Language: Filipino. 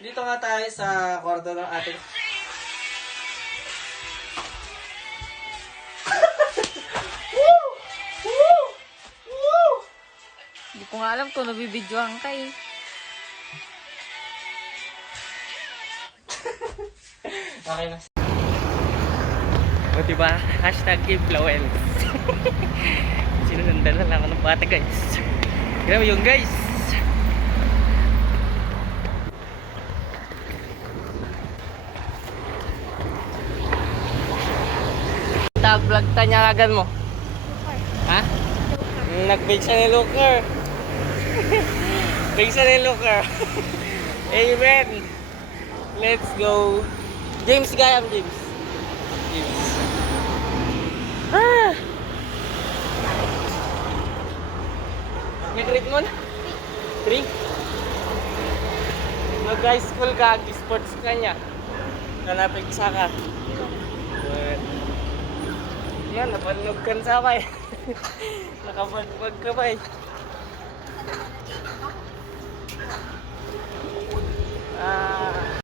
Dito nga tayo sa kwarto ng ating... Hindi ko nga alam kung nabibidyohan ka eh. Okay na. O diba? Hashtag Giblawel. Sinusundan na lang ako ng bata guys. Kaya mo yung guys. Vlog tanyagan mo. Ha? Nag-bake siya ni Looker. Bake siya ni Looker. Amen. Let's go. James Gayam, James. James. Ah! Nag-rate mo na? 3? Mag-high school ka, sports ka niya. Nanapig isa ka. Good. Yan, napanog ka sa kamay. Nakapagpag ka ba eh.